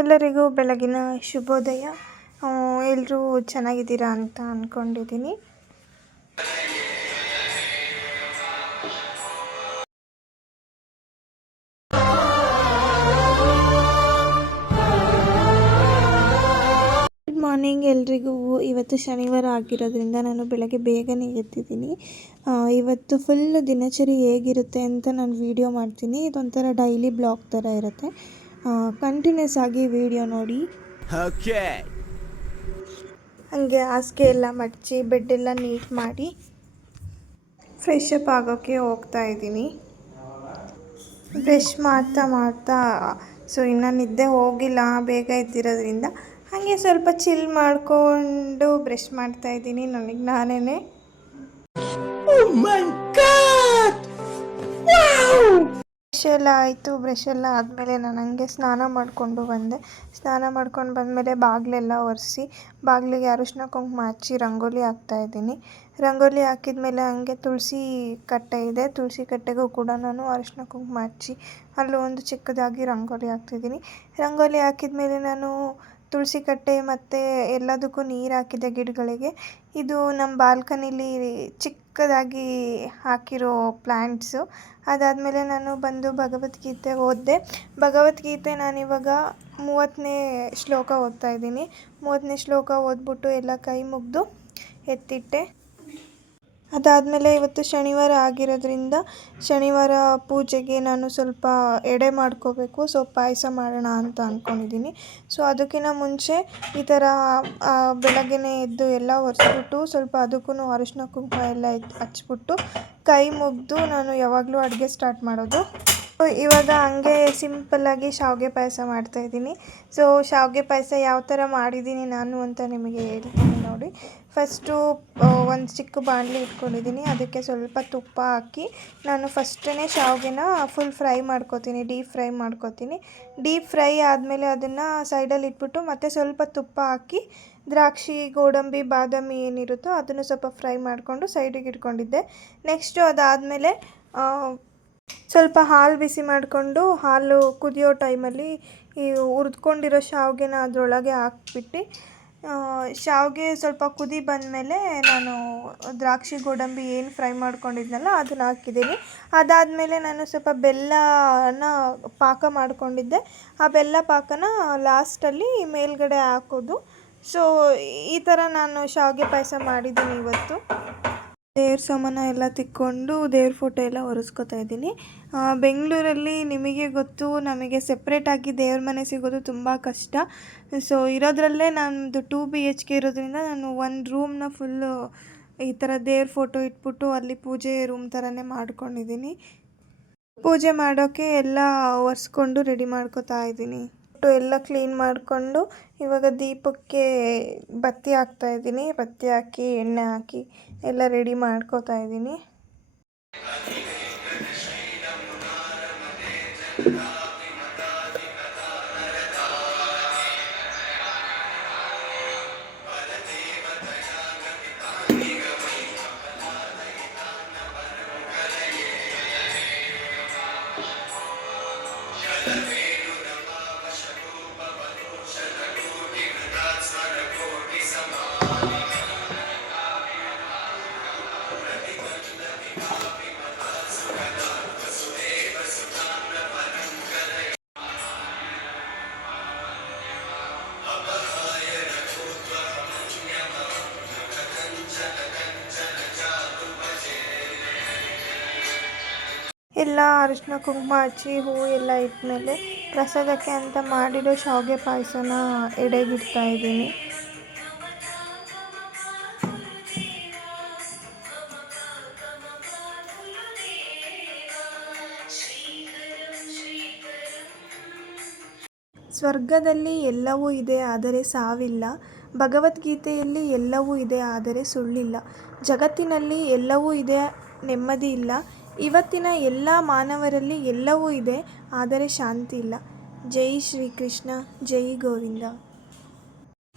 ಎಲ್ಲರಿಗೂ ಬೆಳಗಿನ ಶುಭೋದಯ. ಎಲ್ಲರೂ ಚೆನ್ನಾಗಿದ್ದೀರಾ ಅಂತ ಅಂದ್ಕೊಂಡಿದ್ದೀನಿ. ಗುಡ್ ಮಾರ್ನಿಂಗ್ ಎಲ್ರಿಗೂ. ಇವತ್ತು ಶನಿವಾರ ಆಗಿರೋದ್ರಿಂದ ನಾನು ಬೆಳಗ್ಗೆ ಬೇಗನೆ ಎದ್ದಿದ್ದೀನಿ. ಇವತ್ತು ಫುಲ್ ದಿನಚರಿ ಹೇಗಿರುತ್ತೆ ಅಂತ ನಾನು ವಿಡಿಯೋ ಮಾಡ್ತೀನಿ. ಇದೊಂಥರ ಡೈಲಿ ಬ್ಲಾಗ್ ಥರ ಇರುತ್ತೆ. ಕಂಟಿನ್ಯೂಸ್ ಆಗಿ ವಿಡಿಯೋ ನೋಡಿ. ಹಾಗೆ ಹಾಸಿಗೆ ಎಲ್ಲ ಮಡಚಿ ಬೆಡ್ಡೆಲ್ಲ ನೀಟ್ ಮಾಡಿ ಫ್ರೆಶ್ ಅಪ್ ಆಗೋಕ್ಕೆ ಹೋಗ್ತಾ ಇದ್ದೀನಿ. ಬ್ರಷ್ ಮಾಡ್ತಾ ಸೊ ಇನ್ನು ನಿದ್ದೆ ಹೋಗಿಲ್ಲ, ಬೇಗ ಎದ್ದಿರೋದ್ರಿಂದ ಹಾಗೆ ಸ್ವಲ್ಪ ಚಿಲ್ ಮಾಡಿಕೊಂಡು ಬ್ರಷ್ ಮಾಡ್ತಾ ಇದ್ದೀನಿ ನನಗೆ ನಾನೇ. ಬ್ರಷ್ ಎಲ್ಲ ಆಯಿತು. ಬ್ರಷ್ ಎಲ್ಲ ಆದಮೇಲೆ ನಾನು ಹಂಗೆ ಸ್ನಾನ ಮಾಡಿಕೊಂಡು ಬಂದಮೇಲೆ ಬಾಗಿಲೆಲ್ಲ ಒರೆಸಿ ಬಾಗಿಲಿಗೆ ಅರಿಶಿನ ಕುಂಕುಮ ಹಚ್ಚಿ ರಂಗೋಲಿ ಹಾಕ್ತಾಯಿದ್ದೀನಿ. ರಂಗೋಲಿ ಹಾಕಿದ್ಮೇಲೆ ಹಂಗೆ ತುಳಸಿ ಕಟ್ಟೆ ಇದೆ, ತುಳಸಿ ಕಟ್ಟೆಗೂ ಕೂಡ ನಾನು ಅರಿಶಿನ ಕುಂಕುಮ ಹಚ್ಚಿ ಅಲ್ಲೂ ಒಂದು ಚಿಕ್ಕದಾಗಿ ರಂಗೋಲಿ ಹಾಕ್ತಿದ್ದೀನಿ. ರಂಗೋಲಿ ಹಾಕಿದ್ಮೇಲೆ ನಾನು ತುಳಸಿ ಕಟ್ಟೆ ಮತ್ತು ಎಲ್ಲದಕ್ಕೂ ನೀರು ಹಾಕಿದೆ ಗಿಡಗಳಿಗೆ. ಇದು ನಮ್ಮ ಬಾಲ್ಕನಿಲಿ ಚಿಕ್ಕದಾಗಿ ಹಾಕಿರೋ ಪ್ಲ್ಯಾಂಟ್ಸು. ಅದಾದಮೇಲೆ ನಾನು ಬಂದು ಭಗವದ್ಗೀತೆ ಓದಿದೆ. ಭಗವದ್ಗೀತೆ ನಾನಿವಾಗ 30ನೇ ಶ್ಲೋಕ ಓದ್ತಾ ಇದ್ದೀನಿ. 30ನೇ ಶ್ಲೋಕ ಓದ್ಬಿಟ್ಟು ಎಲ್ಲ ಕೈ ಮುಗಿದು ಎತ್ತಿಟ್ಟೆ. ಅದಾದಮೇಲೆ ಇವತ್ತು ಶನಿವಾರ ಆಗಿರೋದ್ರಿಂದ ಶನಿವಾರ ಪೂಜೆಗೆ ನಾನು ಸ್ವಲ್ಪ ಎಡೆ ಮಾಡ್ಕೋಬೇಕು. ಸೊ ಪಾಯಸ ಮಾಡೋಣ ಅಂತ ಅಂದ್ಕೊಂಡಿದ್ದೀನಿ. ಸೊ ಅದಕ್ಕಿಂತ ಮುಂಚೆ ಈ ಥರ ಬೆಳಗ್ಗೆನೇ ಎದ್ದು ಎಲ್ಲ ಒರೆಸ್ಬಿಟ್ಟು ಸ್ವಲ್ಪ ಅದಕ್ಕೂ ಅರಿಶಿನ ಕುಂಕುಮ ಎಲ್ಲ ಹಚ್ಬಿಟ್ಟು ಕೈ ಮುಗಿದು ನಾನು ಯಾವಾಗಲೂ ಅಡುಗೆ ಸ್ಟಾರ್ಟ್ ಮಾಡೋದು. ಇವಾಗ ಹಂಗೆ ಸಿಂಪಲ್ಲಾಗಿ ಶಾವಿಗೆ ಪಾಯಸ ಮಾಡ್ತಾಯಿದ್ದೀನಿ. ಸೊ ಶಾವಿಗೆ ಪಾಯಸ ಯಾವ ಥರ ಮಾಡಿದ್ದೀನಿ ನಾನು ಅಂತ ನಿಮಗೆ ಹೇಳ್ತೀನಿ ನೋಡಿ. ಫಸ್ಟು ಒಂದು ಚಿಕ್ಕ ಬಾಣಲಿ ಇಟ್ಕೊಂಡಿದ್ದೀನಿ. ಅದಕ್ಕೆ ಸ್ವಲ್ಪ ತುಪ್ಪ ಹಾಕಿ ನಾನು ಫಸ್ಟೇ ಶಾವಿಗೆನ ಫುಲ್ ಫ್ರೈ ಮಾಡ್ಕೋತೀನಿ, ಡೀಪ್ ಫ್ರೈ ಮಾಡ್ಕೋತೀನಿ. ಡೀಪ್ ಫ್ರೈ ಆದಮೇಲೆ ಅದನ್ನು ಸೈಡಲ್ಲಿ ಇಟ್ಬಿಟ್ಟು ಮತ್ತೆ ಸ್ವಲ್ಪ ತುಪ್ಪ ಹಾಕಿ ದ್ರಾಕ್ಷಿ, ಗೋಡಂಬಿ, ಬಾದಾಮಿ ಏನಿರುತ್ತೋ ಅದನ್ನು ಸ್ವಲ್ಪ ಫ್ರೈ ಮಾಡಿಕೊಂಡು ಸೈಡಿಗೆ ಇಟ್ಕೊಂಡಿದ್ದೆ. ನೆಕ್ಸ್ಟು ಅದಾದಮೇಲೆ ಸ್ವಲ್ಪ ಹಾಲು ಬಿಸಿ ಮಾಡಿಕೊಂಡು ಹಾಲು ಕುದಿಯೋ ಟೈಮಲ್ಲಿ ಈ ಹುರಿದ್ಕೊಂಡಿರೋ ಶಾವಿಗೆನ ಅದರೊಳಗೆ ಹಾಕ್ಬಿಟ್ಟು ಶಾವಿಗೆ ಸ್ವಲ್ಪ ಕುದಿ ಬಂದಮೇಲೆ ನಾನು ದ್ರಾಕ್ಷಿ, ಗೋಡಂಬಿ ಏನು ಫ್ರೈ ಮಾಡ್ಕೊಂಡಿದ್ನಲ್ಲ ಅದನ್ನು ಹಾಕಿದ್ದೀನಿ. ಅದಾದಮೇಲೆ ನಾನು ಸ್ವಲ್ಪ ಬೆಲ್ಲನ ಪಾಕ ಮಾಡ್ಕೊಂಡಿದ್ದೆ. ಆ ಬೆಲ್ಲ ಪಾಕನ ಲಾಸ್ಟಲ್ಲಿ ಮೇಲ್ಗಡೆ ಹಾಕೋದು. ಸೊ ಈ ಥರ ನಾನು ಶಾವಿಗೆ ಪಾಯಸ ಮಾಡಿದ್ದೀನಿ ಇವತ್ತು. ದೇವ್ರ ಸಾಮಾನ ಎಲ್ಲ ತಿಕ್ಕೊಂಡು ದೇವ್ರ ಫೋಟೋ ಎಲ್ಲ ಒರೆಸ್ಕೊತಾ ಇದ್ದೀನಿ. ಬೆಂಗಳೂರಲ್ಲಿ ನಿಮಗೆ ಗೊತ್ತು, ನಮಗೆ ಸೆಪ್ರೇಟಾಗಿ ದೇವ್ರ ಮನೆ ಸಿಗೋದು ತುಂಬ ಕಷ್ಟ. ಸೊ ಇರೋದ್ರಲ್ಲೇ ನಮ್ಮದು 2 BHK ಇರೋದ್ರಿಂದ ನಾನು ಒಂದು ರೂಮ್ನ ಫುಲ್ಲು ಈ ಥರ ದೇವ್ರ ಫೋಟೋ ಇಟ್ಬಿಟ್ಟು ಅಲ್ಲಿ ಪೂಜೆ ರೂಮ್ ಥರನೇ ಮಾಡ್ಕೊಂಡಿದ್ದೀನಿ. ಪೂಜೆ ಮಾಡೋಕ್ಕೆ ಎಲ್ಲ ಒರೆಸ್ಕೊಂಡು ರೆಡಿ ಮಾಡ್ಕೋತಾ ಇದ್ದೀನಿ. ಎಲ್ಲ ಕ್ಲೀನ್ ಮಾಡಿಕೊಂಡು ಇವಾಗ ದೀಪಕ್ಕೆ ಬತ್ತಿ ಹಾಕ್ತಾಯಿದ್ದೀನಿ. ಬತ್ತಿ ಹಾಕಿ ಎಣ್ಣೆ ಹಾಕಿ ಎಲ್ಲ ರೆಡಿ ಮಾಡ್ಕೋತಾ ಇದ್ದೀನಿ. ಎಲ್ಲ ಅರಿಶಿನ ಕುಂಕುಮ ಹಚ್ಚಿ ಹೂವು ಎಲ್ಲ ಇಟ್ಮೇಲೆ ಪ್ರಸಾದಕ್ಕೆ ಅಂತ ಮಾಡಿರೋ ಶಾವಿಗೆ ಪಾಯಸನ ಎಡೆಗಿಡ್ತಾ ಇದ್ದೀನಿ. ಸ್ವರ್ಗದಲ್ಲಿ ಎಲ್ಲವೂ ಇದೆ ಆದರೆ ಸಾವಿಲ್ಲ. ಭಗವದ್ಗೀತೆಯಲ್ಲಿ ಎಲ್ಲವೂ ಇದೆ ಆದರೆ ಸುಳ್ಳಿಲ್ಲ. ಜಗತ್ತಿನಲ್ಲಿ ಎಲ್ಲವೂ ಇದೆ, ನೆಮ್ಮದಿ ಇಲ್ಲ. ಇವತ್ತಿನ ಎಲ್ಲ ಮಾನವರಲ್ಲಿ ಎಲ್ಲವೂ ಇದೆ ಆದರೆ ಶಾಂತಿ ಇಲ್ಲ. ಜೈ ಶ್ರೀಕೃಷ್ಣ, ಜೈ ಗೋವಿಂದ.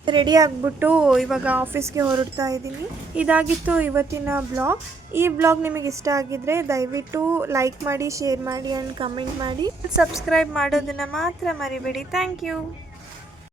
ರೆಡಿ ಆಗಿಬಿಟ್ಟು ಇವಾಗ ಆಫೀಸ್ಗೆ ಹೊರಡ್ತಾ ಇದ್ದೀನಿ. ಇದಾಗಿತ್ತು ಇವತ್ತಿನ ಬ್ಲಾಗ್. ಈ ಬ್ಲಾಗ್ ನಿಮಗೆ ಇಷ್ಟ ಆಗಿದ್ದರೆ ದಯವಿಟ್ಟು ಲೈಕ್ ಮಾಡಿ, ಶೇರ್ ಮಾಡಿ ಆ್ಯಂಡ್ ಕಮೆಂಟ್ ಮಾಡಿ. ಸಬ್ಸ್ಕ್ರೈಬ್ ಮಾಡೋದನ್ನು ಮಾತ್ರ ಮರಿಬೇಡಿ. Thank you.